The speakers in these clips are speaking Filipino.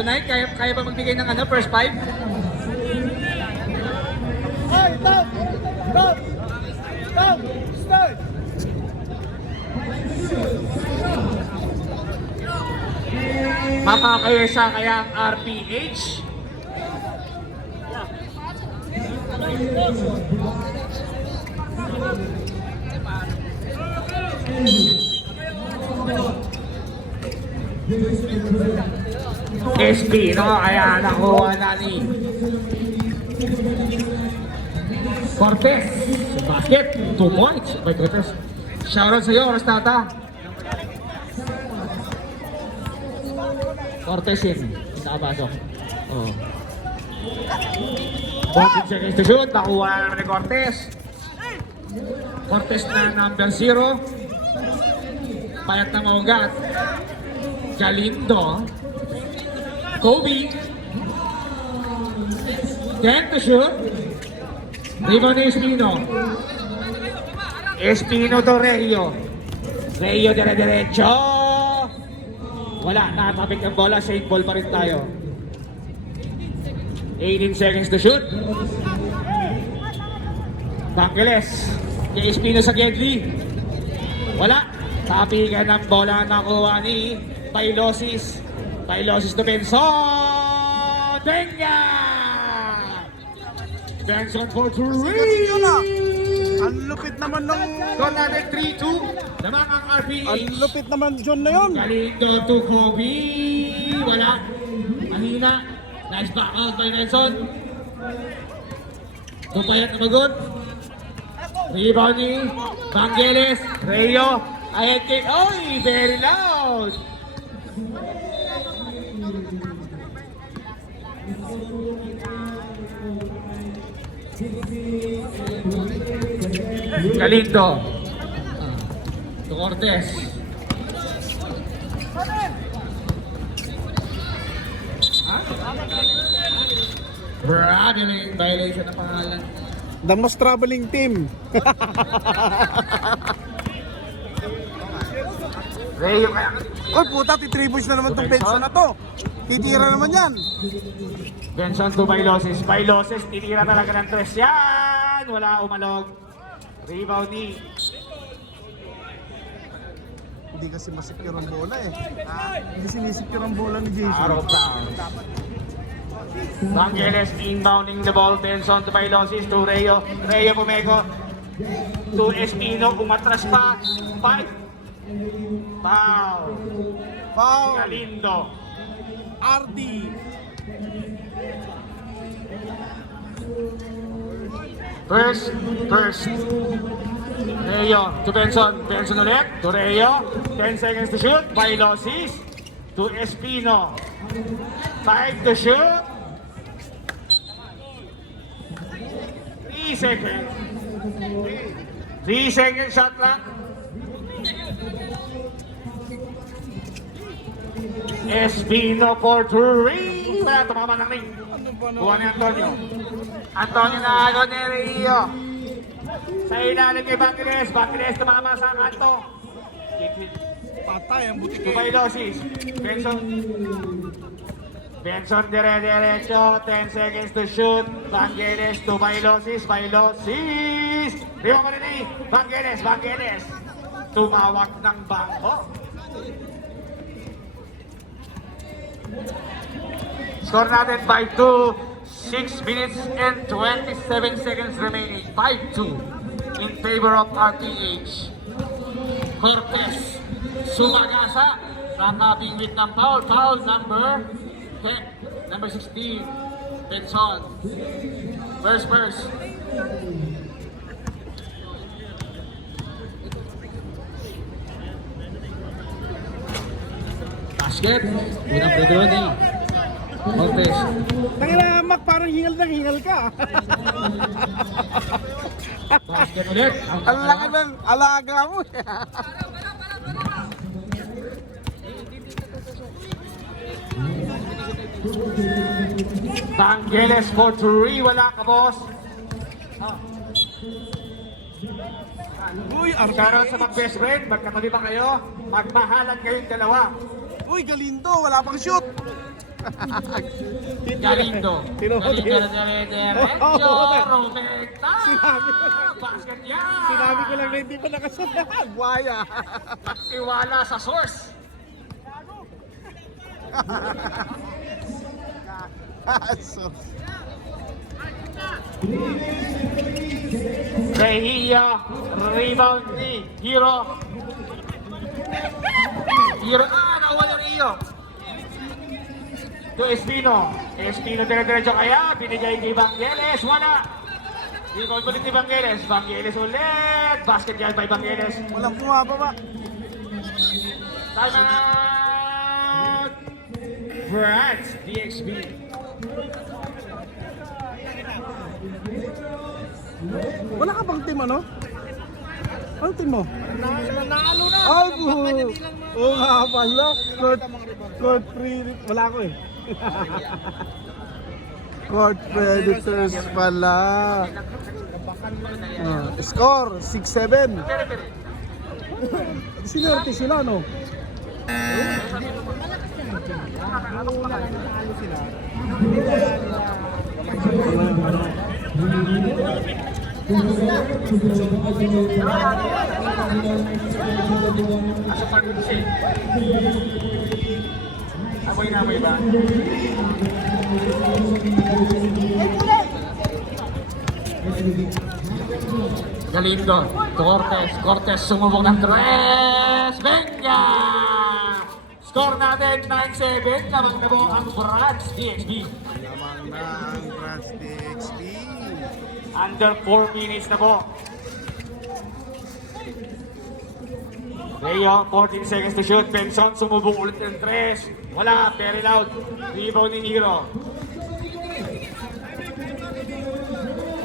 tonight? Kaya ba magbigay ng ano, first 5? Hey, stop! Stop! Stop! Start! Makakayasa kaya ang RPH? SP, no? Kaya nakuha na ni Cortez. Basket, 2 points by Cortez. Shoutout sa'yo, oras tata. Cortez yun, nakapasok. Oh. 14 seconds to shoot, nakuha na naman ni Cortez. Cortez na number 0. Payat na maugat. Galindo. Kobe. 10 to shoot. Rebound ni Espino. Espino to Reyo. Reyo dire-diretso. Wala, nakatapik ang bola. Safe ball pa rin tayo. 18 seconds to shoot. Bangeles. Kay Espino sa Gedli. Wala. Tapikan ng bola nakuha ni Bailosis. Bailosis to Benson. Tenga! Benson for 3. Ang lupit naman ng... Score natin 3-2. Naman ang RPH. Ang lupit naman John na yun. Galindo to Kobe. Wala. Mahina. Nice back out by Nelson. Tupayat na magod. Rebound ni Bangeles. Reyo. Ayan kay... Oy! Very loud! Galindo. To Cortez. Traveling violation ng pangalan. The most traveling team. Reyo kaya. Oy puta, titriboys na naman tong Benson na to. Titira naman yan. Benson to Bailosis. Bailosis, tinira talaga ng 3 yan. Wala umalog. Rebound ni. Hindi kasi masecure ang bola eh. Hindi sinisecure ang bola ni Jason. Arrow down. Bangeles inbounding the ball. Benson to Bailosis to Reyo. Reyo Pumego. To Espino. Umatras pa. 5. Foul. Foul. Galindo. RD. First. Reyo to Benson. Benson ulit. To Reyo. 10 seconds to shoot. Bailosis. To Espino. 5 to shoot. 3 seconds. 3 seconds shot lang. Espino for 3. Wala, tumama ng ring. Kuha ni Antonio. Antonio na ano ni Rio. Sa ilalim kay Bangeles. Bangeles tumama sa kanto. Patay ang butik To Bailosis. Benson dire-diretso. 10 seconds to shoot. Bangeles to Bailosis. Bailosis. Rio Marini. Bangeles. Tumawag ng bangko. Score natin 5-2. 6 minutes and 27 seconds remaining. 5-2 in favor of RTH. Cortez Sumagasa nakabing with ng foul. Foul number 10, number 16. Benson. First. Basket. Unang pedro ni Cortez. Tangina, Mac, parang hingal ka. Basket ulit. Ang laki ng alaga mo. Bangeles for 3. Wala ka, boss. Uy, Shoutout sa mga best friend. Magkatabi ba kayo? Magmahalan kayong dalawa. Uy, Galindo, wala pang shoot. Galindo. Tinuro Galindo din. na Oo, Rometa. Sinabi ko. Basket yan. Sinabi ko lang na hindi ko nakasunod. Buhaya. Tiwala sa source. So, Rehia, rebound ni Hiro. Hiro, nawala Rio. To Espino. Espino dire-diretso kaya, binigay kay Bangeles, wala. Rebound ulit ni Bangeles. Bangeles ulit. Basket yan by Bangeles. walang bumababa. Time out! France, DXB. Wala ka bang team ano? Anong team mo? Nanalo na. Ay, oo nga pala. Court free. Wala ko eh. Court Predators pala. Score 6-7. Sinerte sila no? Asa pa rin siya? Amoy na amoy ba? Galindo, Cortez, Cortez sumubok ng tres, Benga! Score natin 9-7, lamang na po ang Brats DXB. Lamang na ang Brats DXB. Under 4 minutes na po. Leo, 14 seconds to shoot. Benson sumubok ulit ng tres. Wala, very loud. Rebound ni Hiro.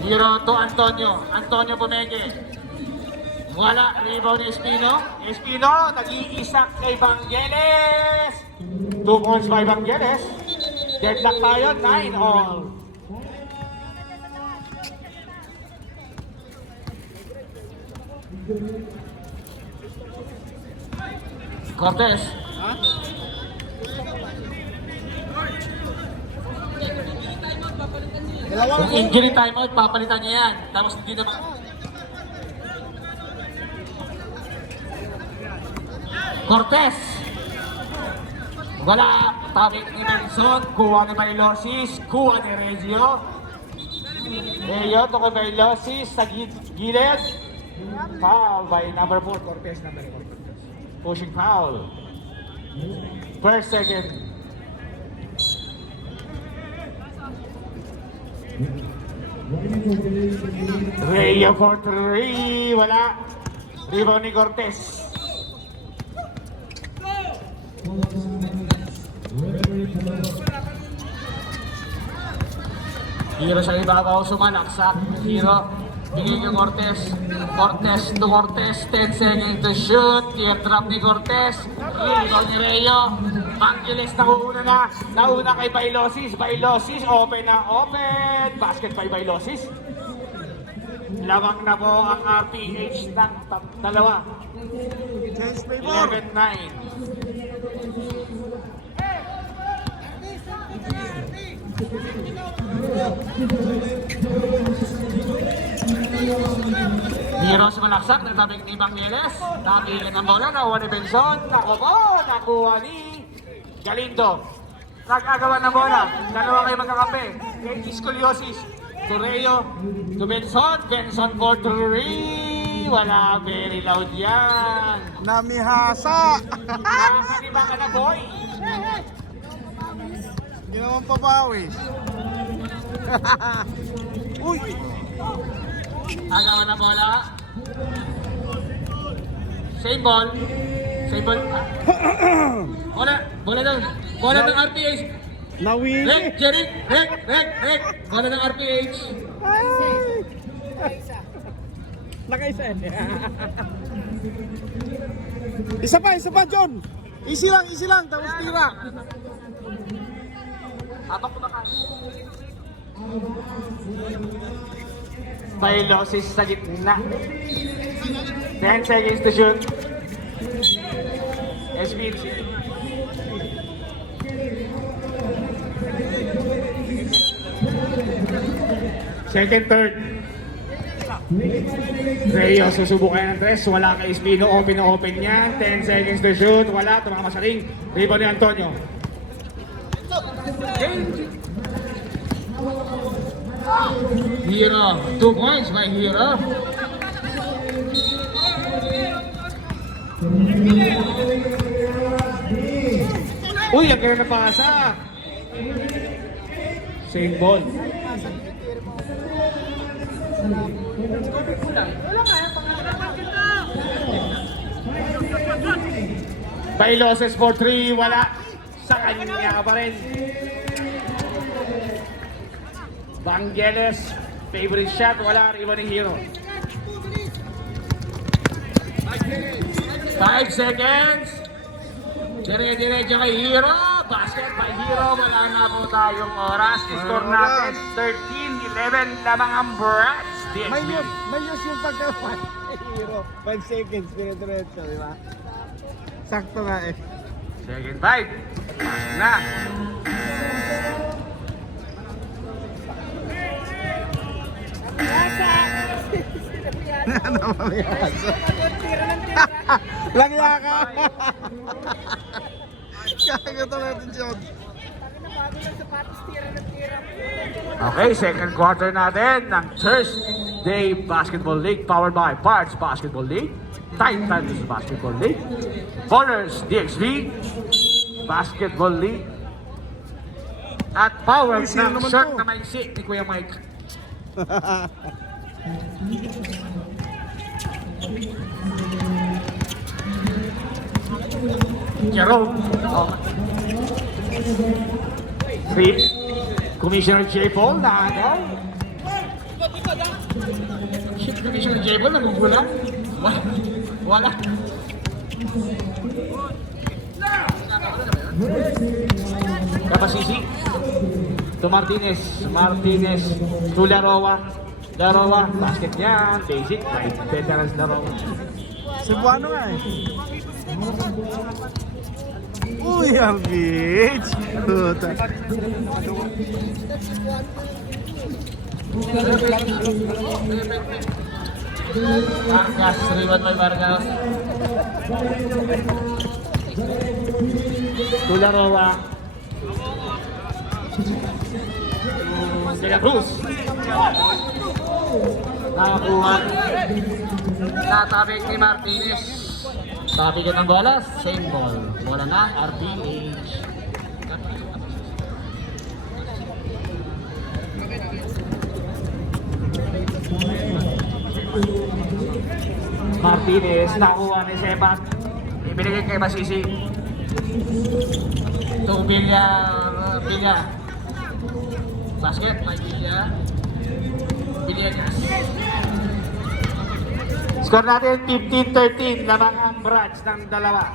Hiro to Antonio. Antonio Pumege. Wala, rebound ni Espino. Espino, nag-iisak kay Bangeles. 2 points by Bangeles. Deadlock tayo, 9 all. Cortez. Kung injury timeout, papalitan niya yan. Tapos hindi naman. Cortez. Wala. Tabik ni Nelson. Kuha ni Bailosis. Kuha ni Regio. Regio to kay Bailosis sa gilid. Foul by number 4. Cortez number 4. Pushing foul. First second. Reyes for 3. Wala. Rebound ni Cortez. Hiro sa ibabaw, sumalaksak. Hiro, bigay kay Cortez. Cortez to Cortez, 10 seconds to shoot. Teardrop ni Cortez. Ikaw ni Reo. Bangeles nauna na. Nauna kay Bailosis. Bailosis, open na open. Basket by Bailosis. Lamang na po ang RPH ng dalawa. Change favor. 11-9. Hiro sumalaksak, natabing ni Bangeles. Nakilin ang bola, nakuha ni Benson. Nakuha ni Galindo. Nag-agawan ng bola. Dalawa kayo magkakampi. Kay Iscoliosis. Torreo. To Benson. Benson for 3. Wala, very loud yan. Namihasa. Nakakaliba ka na, boy. Hindi naman pabawi. Uy! Agawan ng bola. Same ball. Same ball. Bola. Bola doon. Bola ng RPH. Nawili. Rek, Jerry. Rek. Bola ng RPH. Nakaisa yan. Isa pa, John. Easy lang. Tapos tira. Apak ko na ka. Bailosis sa gitna. 10 seconds to shoot. SBC. Second, third. Reyes, susubukan ng tres. Wala kay Espino. Open na open yan. 10 seconds to shoot. Wala. Tumama sa ring. Rebound ni Antonio. Hero. 2 points by Hero. Uy, ang ganda na pasa. Same ball. By losses for 3, wala. Sa kanya pa rin. Vangelis, favorite shot, wala. Rebound ni Hero. 5 seconds. Dire-diretso kay Hero. Basket by Hero. Wala na po tayong oras. Score natin 13-11 lamang ang Brats. May use yung pagkapan. Hero. 5 seconds, dire-diretso, di ba? Sakto nga eh. Second 5. Na. Ano ba may aso? Langya ka! Kakagat natin siya. Okay, second quarter natin ng Thursday Basketball League powered by Parts Basketball League, Titans Basketball League, Boners DXV Basketball League, at powered Uy, sino ng naman shirt to? na maiksi ni Kuya Mike. Jerome. Oh. Sweep. Commissioner J. Paul na ano? Shit, Commissioner J. Paul nagugulat. Wala. Kapasisi. To Martinez. Martinez. To Laroa. Laroa. Basket niya. Basic. Veterans Laroa. Cebuano nga eh. Uy, ang beach! Puta. Vargas, rebound by Vargas. Tularoa. De La Cruz. Nakakuha. Natabik ni Martinez. Tabigan ng bola, same ball. Bola na, RPH. Martinez, nakuha ni Sebat. Ibinigay kay Basisi. Ito, Bilya. Basket, may Bilya. Bilyagas. Score natin 15-13, lamang ang Brats ng dalawa.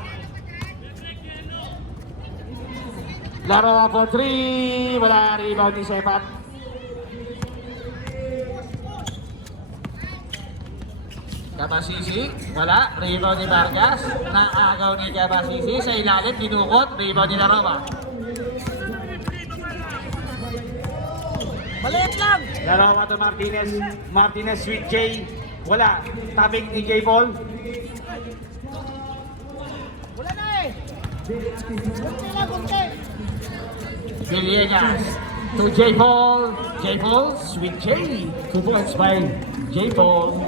Laro for 3, wala rebound ni Sebat. Kabasisi, wala, rebound ni Vargas. Naagaw ni Kabasisi, sa ilalim, dinukot, rebound ni Laroa. Maliit lang! Laroa to Martinez, Martinez with J. Wala, tabing ni J. Paul. Wala na eh! Bunti! Villegas to J. Paul. J. Paul, sweet J. 2 points by J. Paul.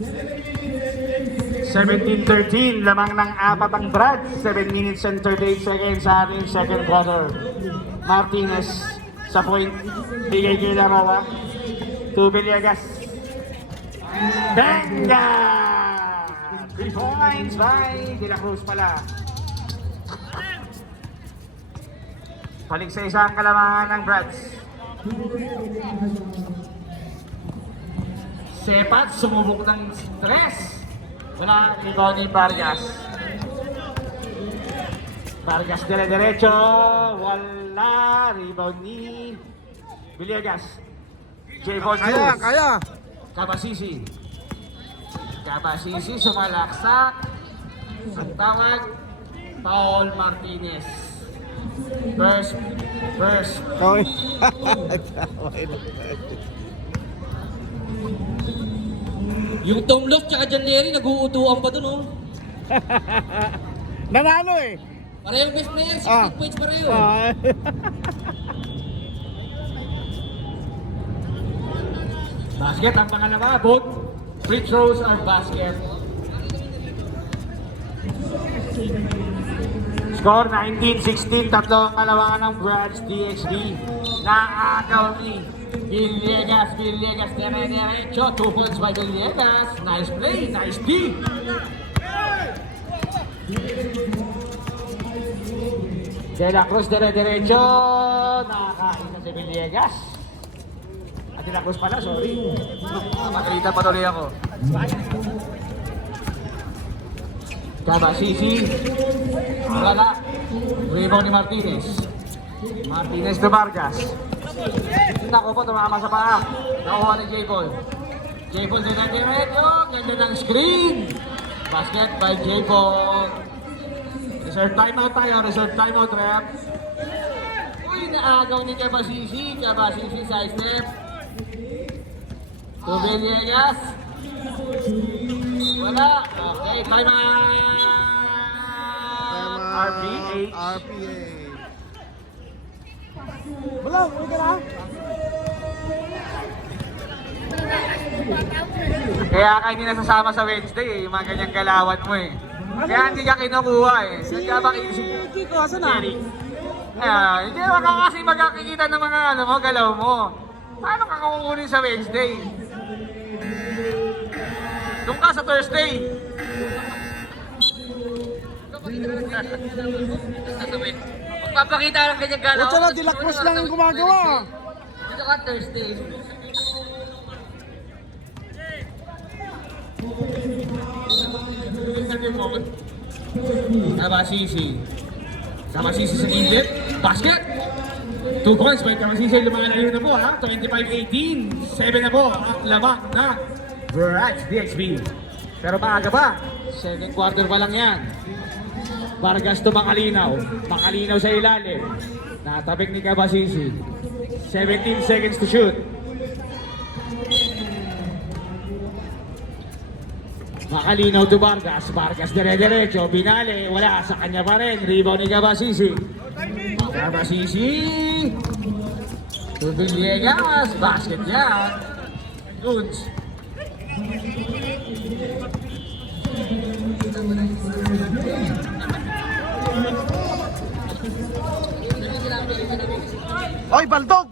17-13, lamang ng apat ang Brad. 7 minutes and 38 seconds sa ating second quarter. Martinez sa point. Bigay kay Laroa. To Villegas. Benga! 3 points by De La Cruz pala. Balik sa isang kalamangan ng Brads. Sepat, sumubok ng stress. Wala, rebound ni Vargas. Vargas dire-diretso. Wala, rebound ni Villegas. J-Ball Kaya! Kabasisi. Kabasisi sumalaksak. Ang tawag, Paul Martinez. First. Kaway. Yung Tom Love tsaka John Leary, nag-uutuan pa dun, oh. Nanalo eh. Parehong best player, 16 Ah. points pareho. Ah. Basket ang pangalawa. Both free throws are basket. Score 19-16. Tatlo ang kalawangan ng Brads DXD. Naagaw ni Villegas. Dire-diretso. 2 points by Villegas. Nice play. Nice D. De La Cruz dire-diretso. Nakakain na si Villegas. De La Cruz pala, sorry. Makalita pa tuloy ako. Kabasisi. Wala. Rebound ni Martinez. Martinez to Vargas. Nako po, tumama sa paa. Nakuha ni J-Ball. J-Ball din ang diretso. Ganda ng screen. Basket by J-Ball. Reserve timeout tayo. Reserve timeout, rep. Uy, naagaw ni Kabasisi. Kabasisi side step. To Villegas. Wala. Okay, time out. RPH. RPA. Wala, uwi ka na. Kaya ka hindi nasasama sa Wednesday eh, yung mga ganyang galawan mo eh. Kaya hindi ka kinukuha eh. Nagkabakisi. Kiko, asan na? Hindi ka kasi magkakikita ng mga ano mo, galaw mo. Paano ka kukunin sa Wednesday? Doon ka sa Thursday. Magpapakita ng ganyan galaw. Wala, De La Cruz lang ang gumagawa. Dito ka Thursday. Kabasisi sa gilid. Basket! 2 points by Kabasisi. Lumalayo na po ha. 25-18. 7 na po ang lamang na Brads DXB. Pero maaga pa. Second quarter pa lang yan. Vargas to Makalinaw. Makalinaw sa ilalim. Natabik ni Kabasisi. 17 seconds to shoot. Makalinaw to Vargas. Vargas dire-diretso. Binale. Wala. Sa kanya pa rin. Rebound ni Kabasisi. Kabasisi. To Villegas. Basket yan. Goods. Oy, Baldog!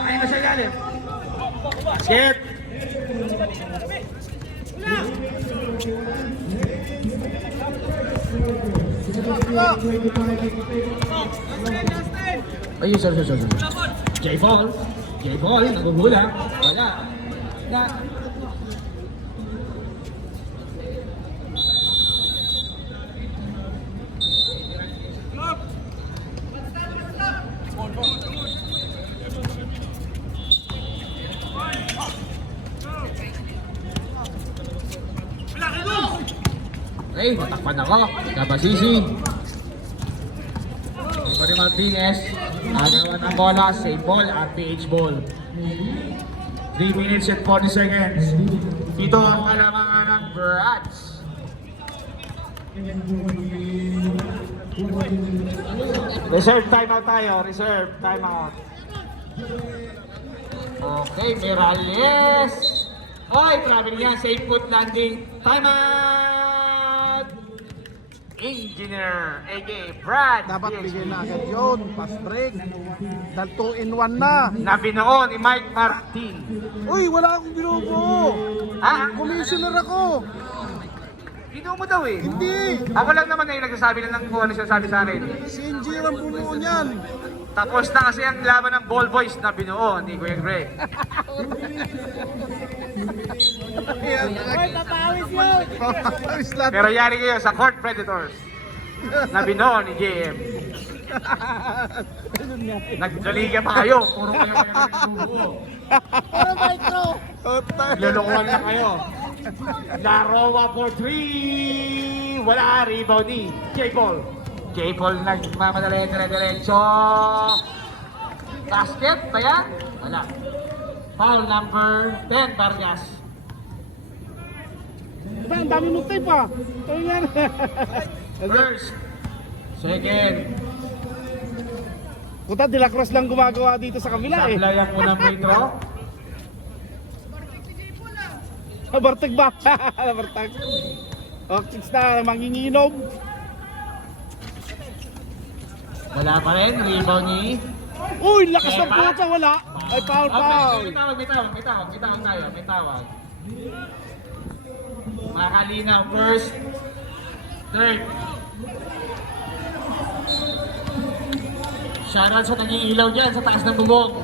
Ay na sa ilalim. Basket. Ayun, sorry. J-Ball. J-Ball, nagugula. Wala. Na. Okay, matakpan ako. Kabasisi. Ito ni Martinez. Nagawa ng bola. Same ball. RPH ball. 3 minutes and 40 seconds. Ito ang kalamangan ng Brads. Reserve timeout tayo. Reserve timeout. Okay, Miralles. Oy, traveling yan. Safe foot landing. Timeout! Engineer, a.k.a. Brad. Dapat DXB. bigay na agad yun. Pass break. Dahil 2-in-1 na. Nabinuo ni Mike Martin. Uy, wala akong binubuo. Ah, Commissioner ako. binuo mo daw eh. Hindi. Ako lang naman ngayon nagsasabi lang ng kung ano siya sabi sa akin. Si Engineer ang bumuo niyan. Tapos na kasi ang laban ng ball boys na binuo ni Kuya Greg. Papawis lahat. Pero yari kayo sa Court Predators na binuo ni JM. Nagkaliga pa kayo. Puro kayo nagbubuo. Lulukuhan na kayo. Larowa for 3. Wala, rebound ni J. Paul. J-Paul nagmamadali, dire-diretso. Basket ba yan? Wala. Foul number 10, Vargas. Ito, ang dami mong tape ah. Ito yan. First. Second. Puta, De La Cruz lang gumagawa dito sa kabila eh. Sablay ang unang free throw. Bartag ba? Bartag. Oxix na, manginginom. Wala pa rin. Rebound ni... Uy, lakas ng puta, wala. Ay, foul. May tawag. Makalinaw. First. Third. Shoutout sa nag-iilaw dyan sa taas ng bubong.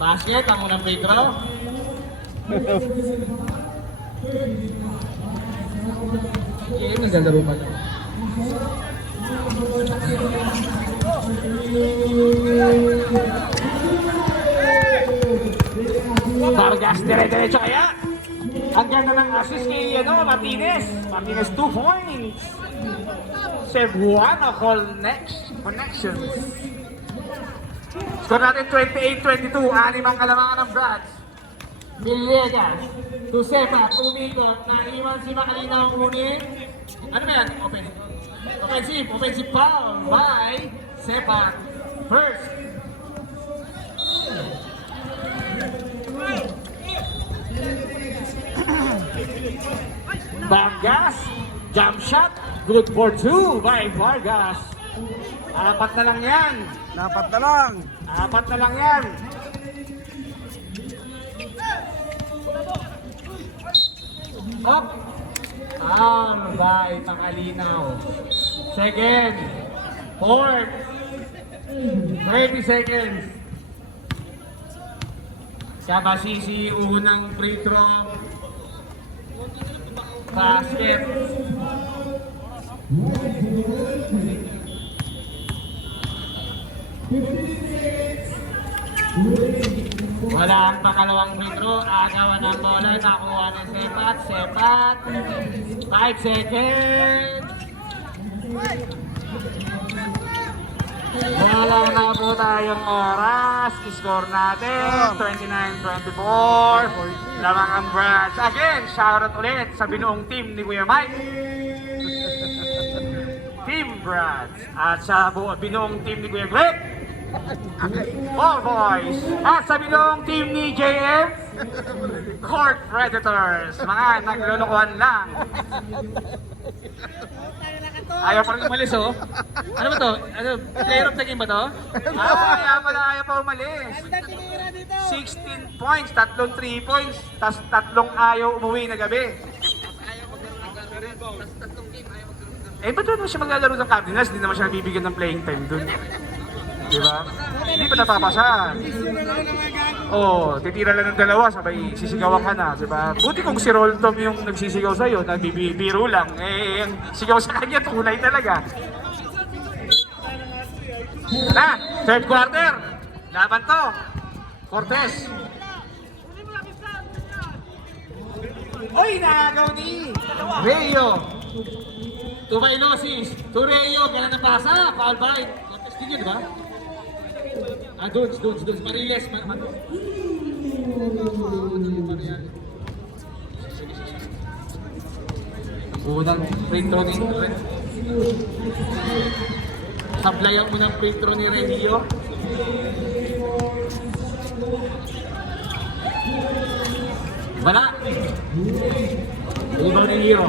Basket, ang unang free throw. Okay, maglalaro pa lang. Vargas, dire-diretso kaya. Ang ganda ng assist kay Martinez. Martinez 2 points. Save 1 of all next connections. Score natin 28-22. 6 ang kalamangan ng Brads. Villegas. To Sepa. Umikot. Naiwan si Makalina ang unin. Ano ba yan? Offensive foul by Sepa. First. Vargas. Jump shot. Good for 2 by Vargas. 4 na lang yan. Dapat na lang. 4 na lang yan. Up. By Pakalinaw. Second. Fourth. 30 seconds. Kabasisi unang free throw. Basket. Wala ang pakalawang metro, agawan ng bola, nakuha ng Sepat, 5 seconds. Wala na po tayong oras, score natin, 29-24, lamang ang Brads. Again, shoutout ulit sa binuong team ni Kuya Mike. Team Brads. At sa binuong team ni Kuya Greg. All boys. At sa binuong team ni JF, Court Predators. Mga naglulukuhan lang. Ayaw pa rin umalis, oh. Ano ba to? Player of the game ba to? Ayaw pa umalis. 16 points, 3 points, tas 3 ayaw umuwi na gabi. Ba't naman siya maglalaro ng Cardinals? Hindi naman siya nabibigyan ng playing time dun. Diba? Hindi pa napapasan. Titira lang ng 2, sabay sisigawan ka na, diba? Buti kung si Roltom yung nagsisigaw sa'yo, nagbibiro lang, ang sigaw sa kanya, tunay talaga. Na, third quarter, laban to. Cortez. Oy, nakagaw ni Rayo. To Bailosis, to Rayo, gana na pasa, foul by. Cortez din yun, diba? Dudes, Mariles, unang free throw ni Sablay ang unang free throw ni Renio. Wala. Ibang ni Hero.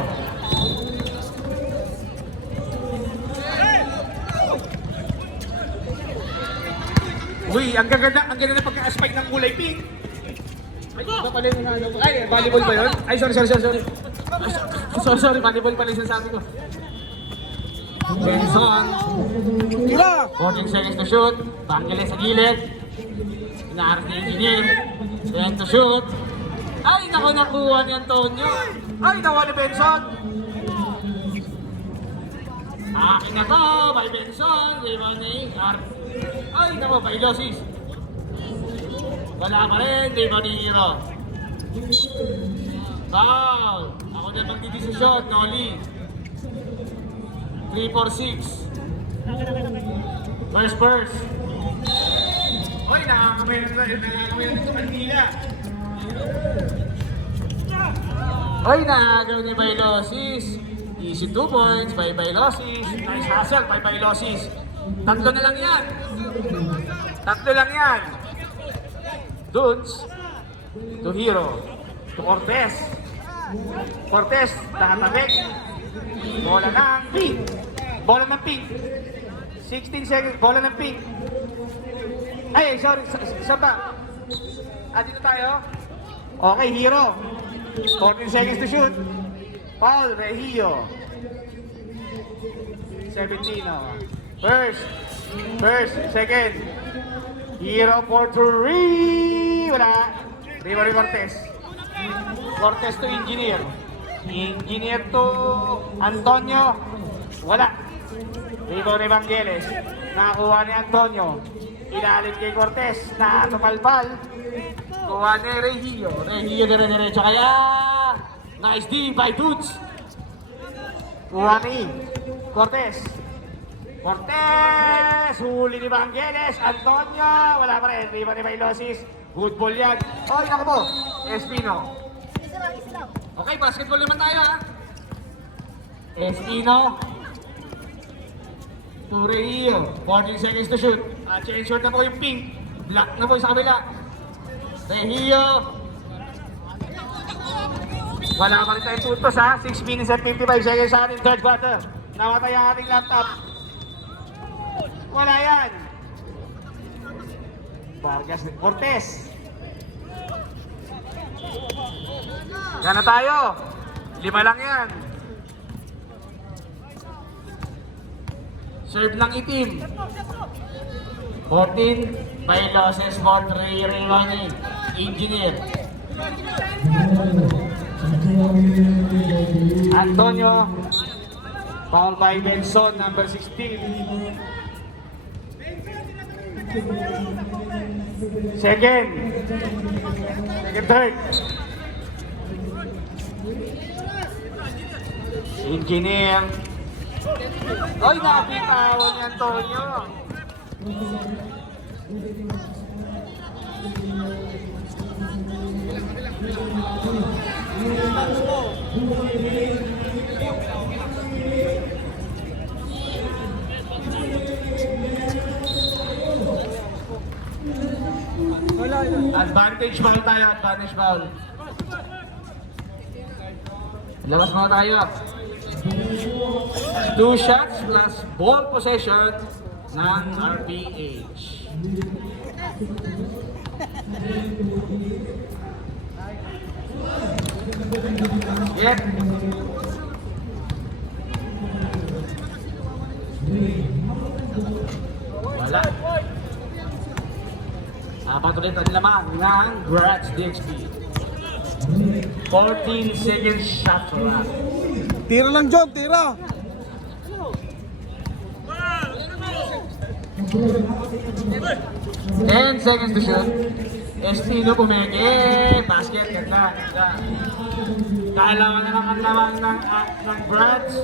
Uy, ang ganda na pagka-spike ng kulay pink. Ay, iba pala yung nanalo. Ay, volleyball ba yun? Ay, sorry. Sorry, volleyball pala yung sinasabi ko. Benson. 14 seconds to shoot. Bangeles sa gilid. Inaarap ni Engineer. 10 to shoot. Ay, nakuha ni Antonio. Ay, nakuha ni Benson. Akin na to, by Benson. Limani. Ay, naku, Bailosis. Wala pa rin, di ba ni Hero? Foul. Ako na magdidesisyon, Noli. 3-4-6. First. Oy, nakakamay na dito Manila. Oy, nakagalaw ni Bailosis. Easy 2 points, bye-bye losses. Nice hustle, bye-bye losses. Tatlo na lang yan. Dunes to Hero to Cortez. Nakatabik. Bola ng pink. 16 seconds, bola ng pink. Ay, sorry, saan ba? Dito tayo? Okay, Hero. 14 seconds to shoot. Paul Regillo. 17, oh. First, second. Hero for 3. Wala. Rivalry Cortez to Engineer. Engineer to Antonio. Wala. Rivalry Evangeles. Nakakuha ni Antonio. Ilalim kay Cortez. Nakatupalpal. Kuha ni Regillo. Dire-diretso. Kaya nice D by Dudes. Kuha ni Cortez. Huli ni Evangeles. Antonio. Wala pa rin. Riva ni Bailosis. Good ball yan. Oy, naku po. Espino. Okay, basketball naman tayo ha. Espino. Tureo. 14 seconds to shoot. Change short na po yung pink. Black na po sa kabila. Regillo. Wala pa rin tayong puntos ha. 6 minutes and 55 seconds sa ating third quarter. Namatay ang ating laptop. Wala yan. Vargas Cortez. Yan na tayo. 5 lang yan. Serve lang itim. 14. Bailosis for 3 Ringoni. Engineer. Antonio. Foul by Benson, number 16. Second, third. Engineer. Oy, napitawan ni Antonio. Advantage foul tayo, advantage foul. Labas mo tayo. 2 shots plus ball possession ng RPH. Yep. Wala. Apat ulit ang lamang ng Gratz DXP. 14 seconds shot clock. Tira lang, John, tira. 10 seconds to shoot. Espino pumeke. Basket, ganda. Kailangan na lang ang lamang ng Gratz.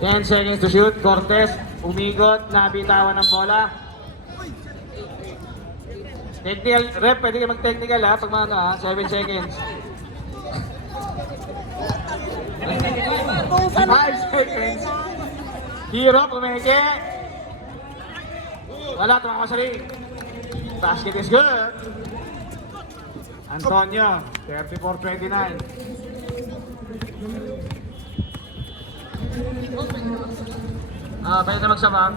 Ten seconds to shoot. Cortez umigot, nabitawan ng bola. Technical, rep, pwede kayo mag-technical ha, pag mga 7 seconds. 5 seconds. Hero, pumeke. Wala, tumakbo sa ring. Basket is good. Antonio, 34-29. Pwede na magsabang.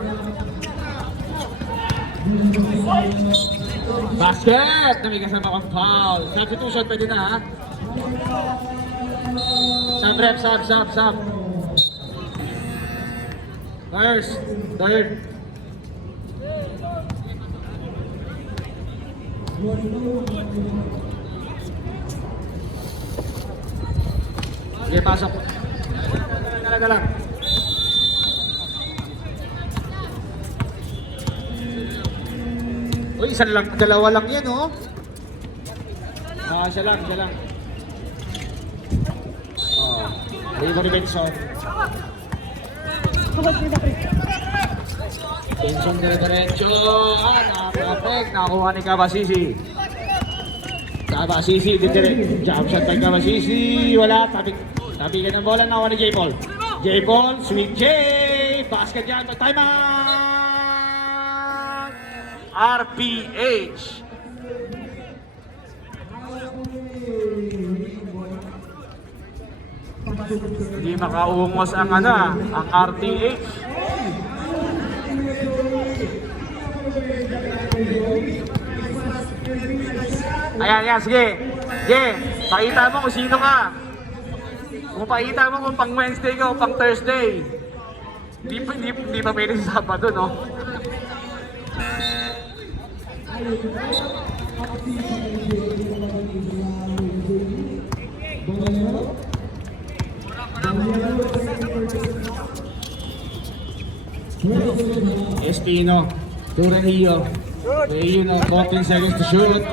Basket! May kasama kong foul. Substitution, pwede na ha. Sub rep, sub. First, third. Sige, pasok. Dala. Uy, isa lang, dalawa lang yan, oh. Siya lang. Oh, River Benson. Benson dire-diretso. Nakapek. Nakakuha ni Kabasisi. Kabasisi, dire-diretso. Jump shot kay Kabasisi. Wala, tabi ka ng bola. Nakuha ni J. Paul. J. Paul, sweet J. Basket yan. Time out! RPH. Hindi makaungos ang ang RTH. Ayan, sige. Pakita mo kung sino ka. Kung pakita mo kung pang Wednesday ka o pang Thursday. Hindi pa pwede sa Sabado, no? Espino, Turejillo. Turejillo na 14 seconds to shoot.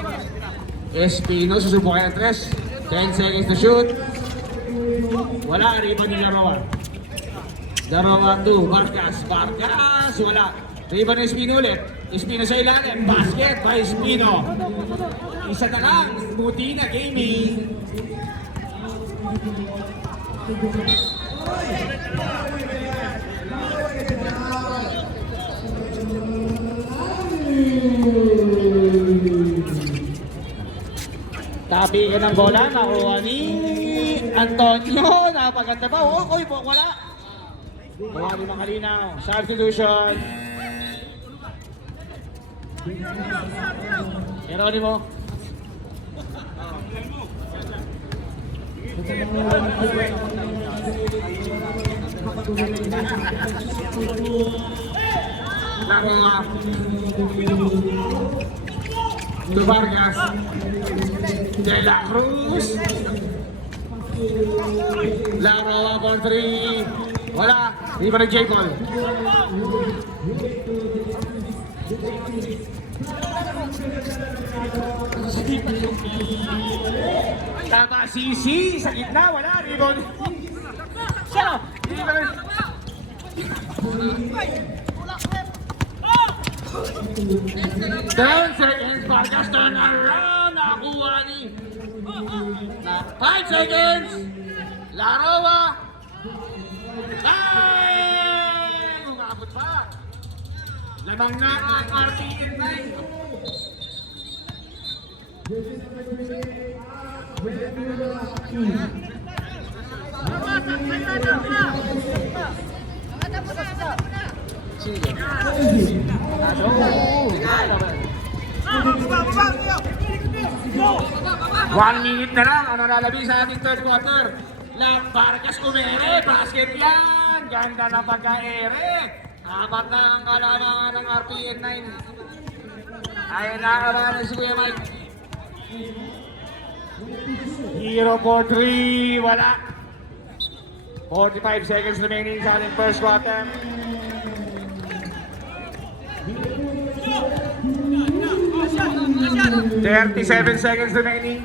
Espino, susubukan ang 3. 10 seconds to shoot. Wala, riba ni Laroa. Laroa 2, Vargas, wala. Riba ni Espino ulit. Espino sa ilalim, basket by Espino. Isa na lang, buti na gaming. Tabi ka ng bola, nakuha ni Antonio. Napaganda ba? Oy, wala. Kuha ni Makalinaw. Substitution. Geronimo. Nakuha. To Vargas. De La Cruz. Laroa for 3. Wala. Hindi pa nag-J. Paul. Kabasisi sa gitna. Wala. Rebound. Sino? Hindi pa nag- 10 seconds, Vargas turn around, nakakuha ni 5 seconds, Laroa, umabot pa, lamang na ang RTN 9. Sige. 1 minute na lang, ano nalabi sa ating third quarter. Vargas umere, basket yan. Ganda na pagka-ere. Apat na ang kalamangan ng RPN 9. Ay nakabahan si Kuya Mike. Hero for 3, wala. 45 seconds remaining sa ating first quarter. $37 seconds remaining.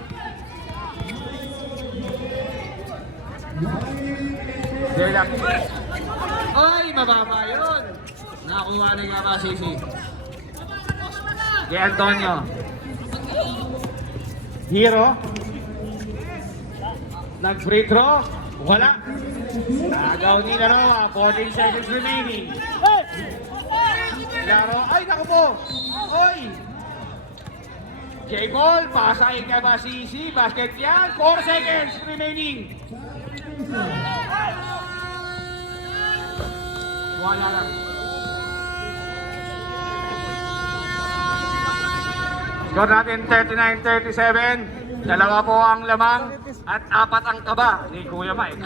Delak. Ay, mababa yun. Nakuha na nga Kabasisi. Kay Antonio. Hero. Nag-free throw. Wala. Nagaw ni Laroa. 14 seconds remaining. Laro. Ay, naku po. Oy. J-Ball, pasa kay Kabasisi. Basket yan. 4 seconds remaining. Wala lang. Score natin 39-37. Dalawa po ang lamang at 4 ang taba ni Kuya Mike.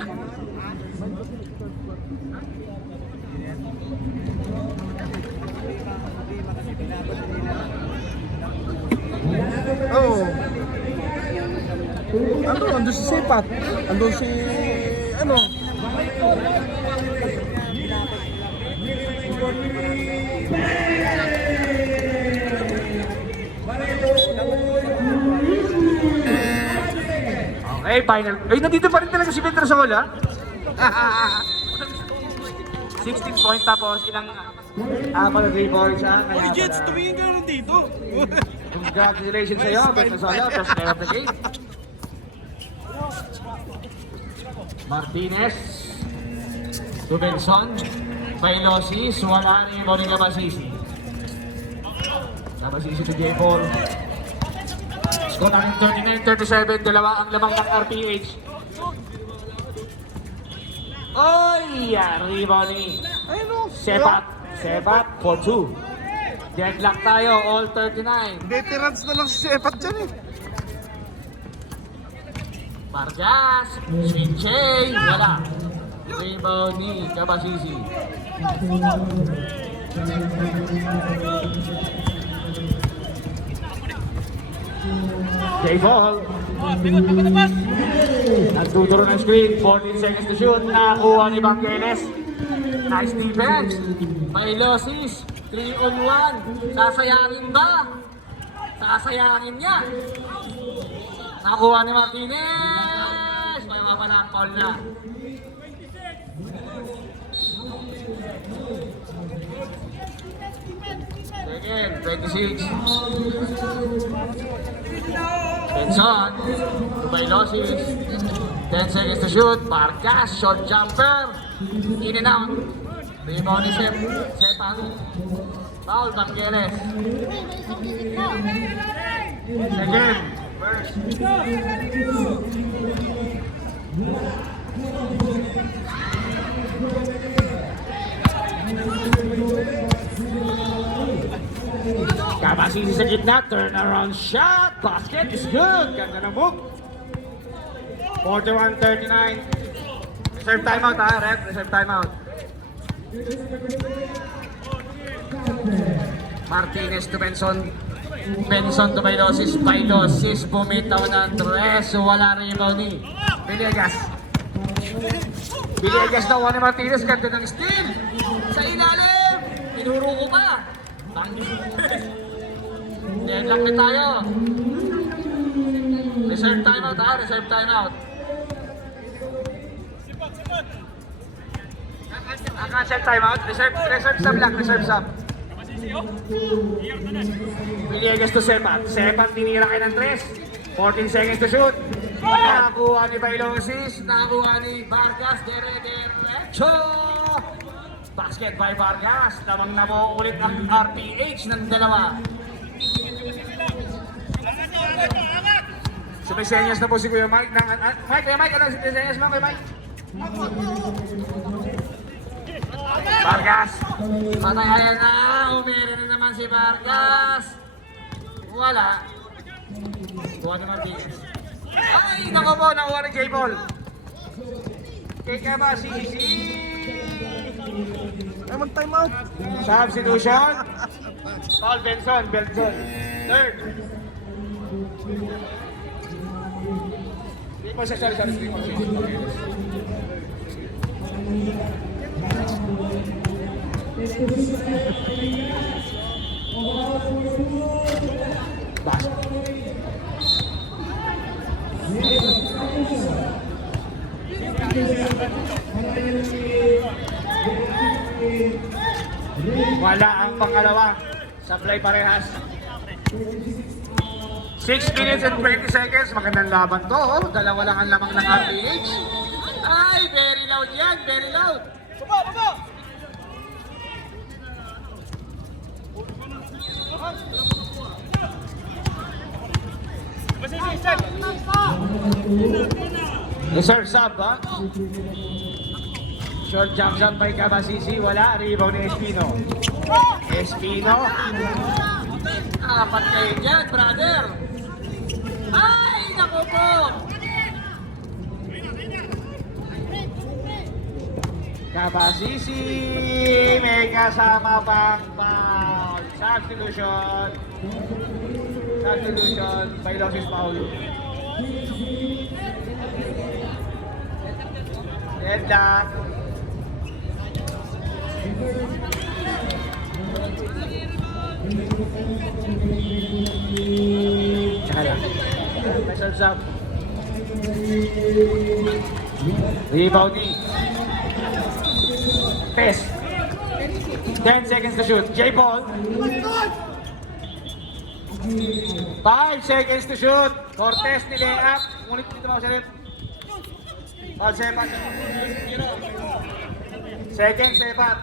Oh. Andun si Sipat. Andun si ano? Semi-final. Ay, nandito pa rin talaga si Petrosola. 16 points tapos ilang apat na 3 points siya. Uy, Jets, tumingin ka rin dito. Congratulations sa'yo, Petrosola. First player of the game. Martinez. Rubenson. Bailosis. Wala rin mo rin Kabasisi. Kabasisi to J4. Score namin 39-37. Dalawa ang lamang ng RPH. Oy! Rebound ni Sepat. Sepat for 2. Deadlock tayo, all 39. Veterans na lang si Sepat dyan eh. Vargas, Swinche, wala. Rebound ni Kabasisi. J-Ball. Nagtuturo ng screen, 14 seconds to shoot. Nakuha ni Bangeles. Nice defense. Bailosis, 3-on-1. Sasayangin ba? Sasayangin niya. Nakuha ni Martinez. May mga pala ang foul na. Second, 26. Benson, Bailosis. 10 seconds to shoot. Vargas, short jumper. In and out. Rebound ni Sepan. Foul, Bangeles. Second, first. Kabasisi sa gitna, turnaround shot, basket is good, ganda ng book. 41-39. Reserve timeout ha, ref, reserve timeout. Martinez to Benson. Benson to Bailosis. Bailosis bumitaw ng tres, wala rebound ni Villegas. Villegas na ni Martinez, ganda ng steal. Sa ilalim, pinuro ko pa. Deadlock na tayo. Reserve timeout ha, reserve timeout. Cancel timeout, reserve sub lang, reserve sub. Villegas to Sepat. Sepat tinira kayo ng 3. 14 seconds to shoot. Nakakuha ni Bailosis, nakakuha ni Vargas, diretso. Basket by Vargas. Lamang na mo ulit ang RPH ng dalawa. Sumisenyas na po si Kuya Mike. Kuya Mike, ano sumisenyas mo kay Mike? Vargas. Patayan na. Umira na naman si Vargas. Wala. Kuha ni Martinez. Ay, nako po. Nakuha ni J-Ball. Kay Kabasisi. Naman time out. Substitution. Paul Benson. Third. Sorry. Wala ang pangalawa. Supply parehas. 6 minutes and 20 seconds. Magandang laban to. Oh. Dalawa lang ang lamang ng RPH. Ay, very loud yan. Very loud. Baba! Reserve sub, ha? Short jump shot by Kabasisi. Wala. Rebound ni Espino. Apat kayo dyan, brother. Ay, naku po. Kabasisi. May kasama pang foul. Substitution. Bailosis foul. Deadlock. Tsaka lang. May subs up. Rebound ni Tess. 10 seconds to shoot. J-Ball. 5 seconds to shoot. Cortez ni layup. Ngunit dito mga salit. Ball sepat. Second sepat.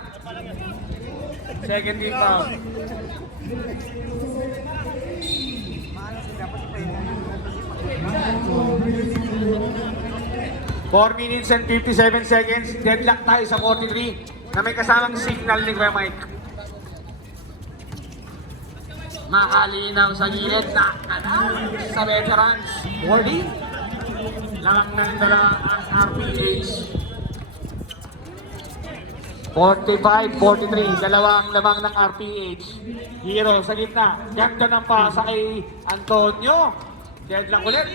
Second rebound. 4 minutes and 57 seconds. Deadlock tayo sa 43 na may kasamang signal ni Kuya Mike. Makalinaw sa gilid na sa veterans. 40. Lang ng dalawang RPH. 45-43. Dalawang lamang ng RPH. Hero sa gitna. Ganda ng pasa kay Antonio. Deadlock ulit.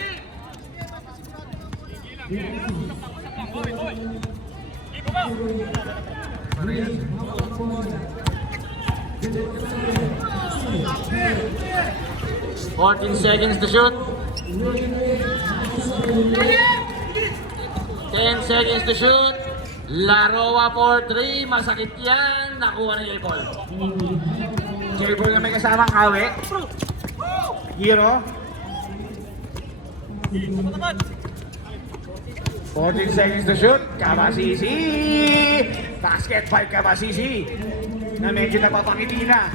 Fourteen seconds to shoot. 10 seconds to shoot. Laroa for 3. Masakit yan. Nakuha ni J-Ball. J-Ball na may kasamang awe. Hero. 14 seconds to shoot. Kabasisi. Basket by Kabasisi. Na medyo napapangiti na.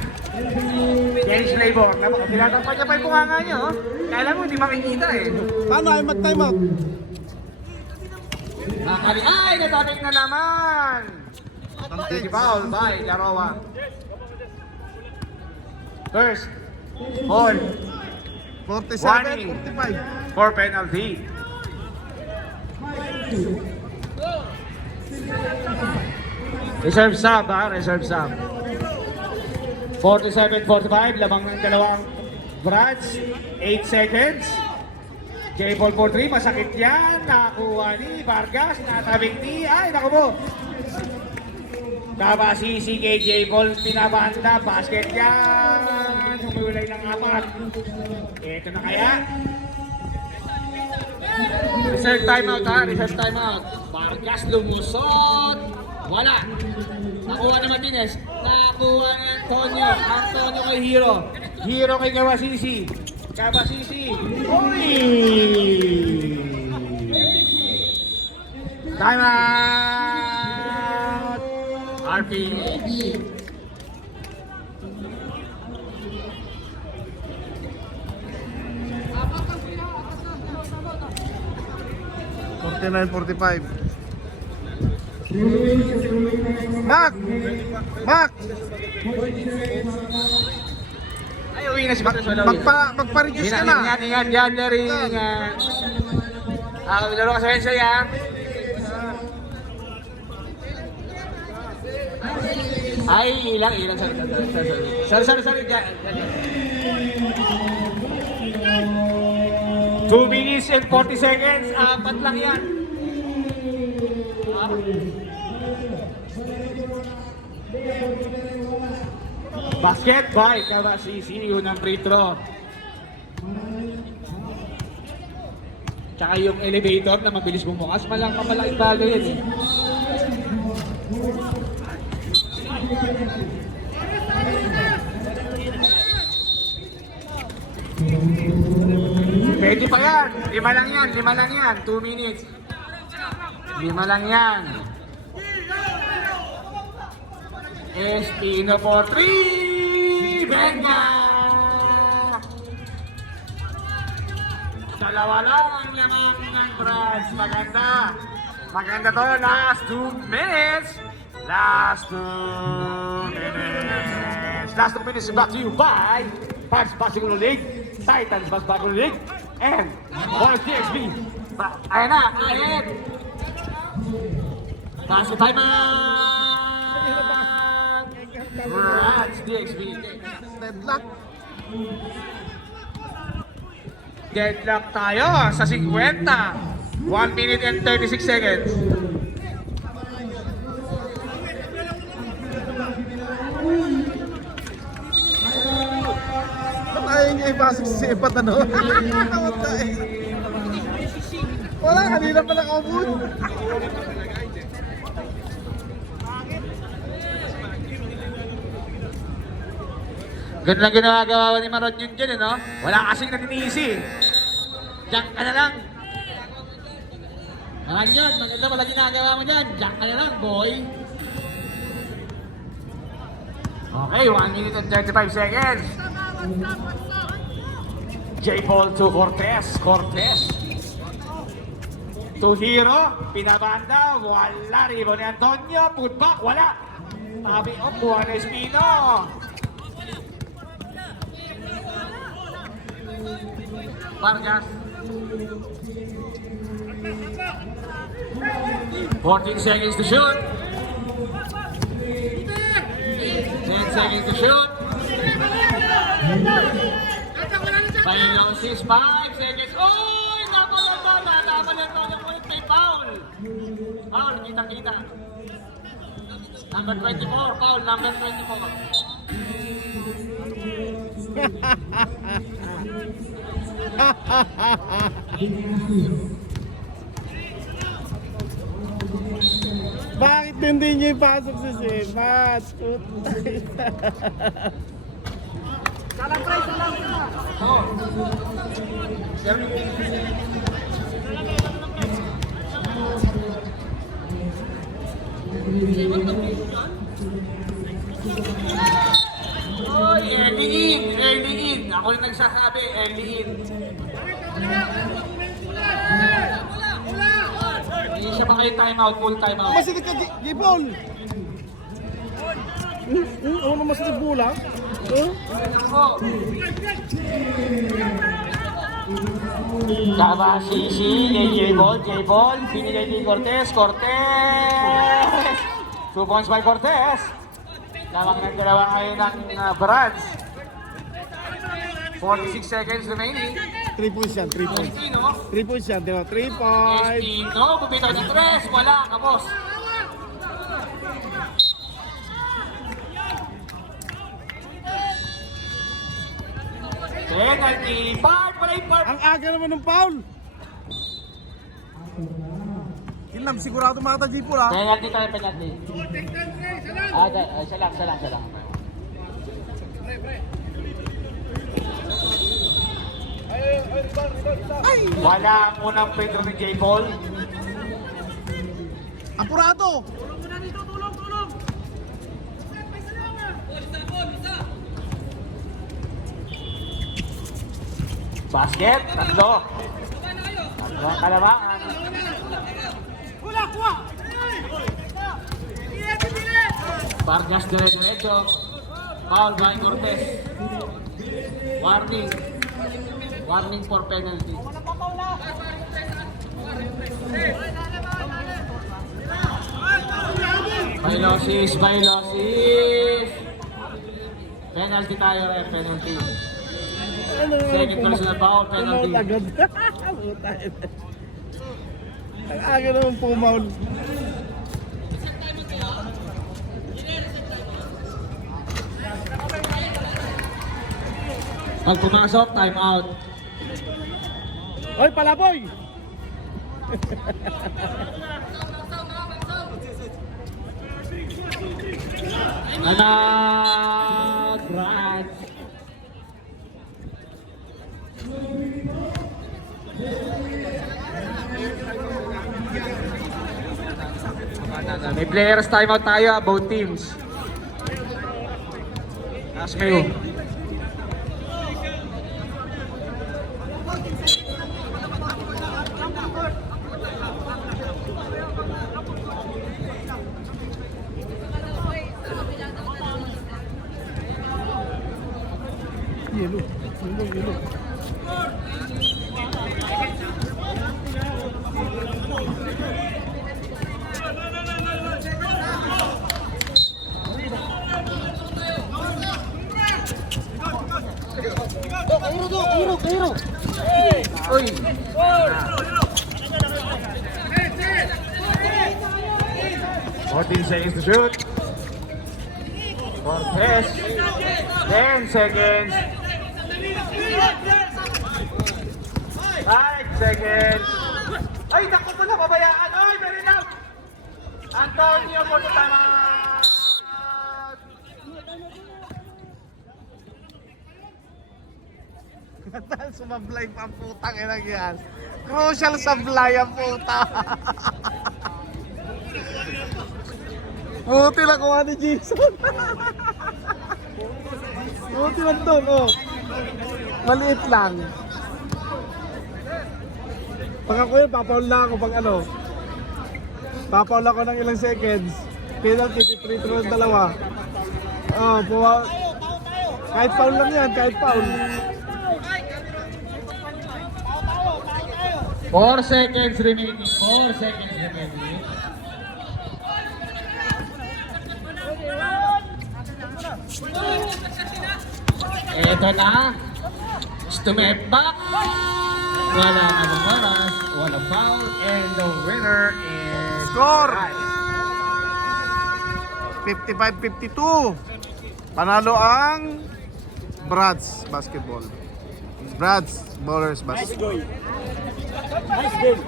Bench labor. Tinatampad niya pa yung bunganga niya. Oh. Kala mo hindi makikita eh. Paano ay mag-time out? Ay! Natating na naman! Dirty foul by Laroa. First. Hold. 47-45. For penalty. Reserve sub ha, reserve sub. 47-45, lamang ng dalawang Brads. 8 seconds. J-Ball for 3, masakit yan. Nakakuha ni Vargas, natabing ni, ay naku mo. Kabasisi kay J-Ball, pinabanda, basket yan. Humiwalay ng 4. Ito na kaya. Reserve timeout ha, reserve timeout. Vargas lumusot. Wala. Nakuha ni Martinez. Nakuha ni Antonio. Antonio kay Hero. Hero kay Kabasisi. Kabasisi. Uy! Timeout! RPH. Mac! Mac! Ay, uwi na si Mac. Magpa-reduce ka na. Yan, Larry. Laro ka sa Wednesday, ha? Ay, ilang. Sorry. Dyan. 2 minutes and 40 seconds. 4 lang yan. Basket by Kabasisi, unang free throw. Tsaka yung elevator na mabilis bumukas, malaking bagay yan eh. Pwede pa yan, 5 lang yan, 2 minutes. 5 lang yan. Espino for 3! Venga! Dalawa lang ang lamang ng Brads. Maganda to. Last 2 minutes. Last 2 minutes brought to you by Parts Basketball League, Titans Basketball League, and Boys TXB. Ayan na, ayan. Basket timeout! Brads TXB. Deadlock. Deadlock tayo sa 50. 1 minute and 36 seconds. Ba't ayaw niya ipasok si Sepat ano? Huwag ka eh. Wala, kanina pa nakaubod. Ganun lang ginagawa ni Maron yun dyan, no? Wala kasing naninisi. Diyan ka na lang. Ayan yun, maganda pala ginagawa mo dyan. Diyan ka na lang, boy. Okay, 1 minute and 35 seconds. J-Ball to Cortez. Cortez. To Hero. Pinabanda. Wala. Ribon ni Antonio. Putback. Wala. Tabi of Juan Espino. Vargas. 14 seconds to shoot. 10 seconds to shoot. Bailosis, 5 seconds. Uy! Napalan yung ulit. May foul. Foul, kita-kita. Number 24, foul, number 24. Bakit hindi niya ipasok si Semat? Oy, early in. Ako yung nagsasabi, early in. Hindi siya makayo timeout, full timeout. Masigit ka, J-Ball! Ano masigit bola? Kabasisi, J-Ball, pinigay ni Cortez. 2 points by Cortez. Lamang ng dalawa ngayon ng Brands. 46 seconds remaining. 3 points yan, 3 points. Espino, 3 points yan, diba? 3 points. Espino, bumitaw ng 3. Wala, kapos. Penalty, part, wala yung part. Ang aga naman ng foul. Kinam, sigurado makata J-Ball ha. Penalty tayo, penalty. Siya lang. Wala ang unang Pedro ni J-Ball. Apurado! Basket, tatlo. Tatlo ang kalabangan. Vargas dire-diretso. Foul by Cortez. Warning. Warning for penalty. Bailosis. Penalty tayo, penalty. Second personal foul, penalty. Agad. Ang aga naman pumaul. Pag pumasok, time out. Oy, palaboy! Anak, Brad. May players timeout tayo, both teams. Asmayo. Yelo. Kairo. Uy! 14 seconds to shoot. Cortez. 10 seconds. 5 seconds. Ay, naku po, napabayaan. Ay, very loud. Antonio for the timeout. Sumablay pa ang putang inang yan. Crucial sablay ang puta. Buti lang kuha ni Jason. Buti lang doon, oh. Maliit lang. Pag ako yun, papaul na ako pag ano. Papaul ako ng ilang seconds. Penalty, free throw ng dalawa. Oh, kahit foul lang yan, kahit foul. 4 seconds remaining. 4 seconds remaining. Ito na. Step back. Wala namang oras. Wala foul. And the winner is... Score! 55-52. Panalo ang Brads Basketball. Brads Ballers Basketball. Nice game.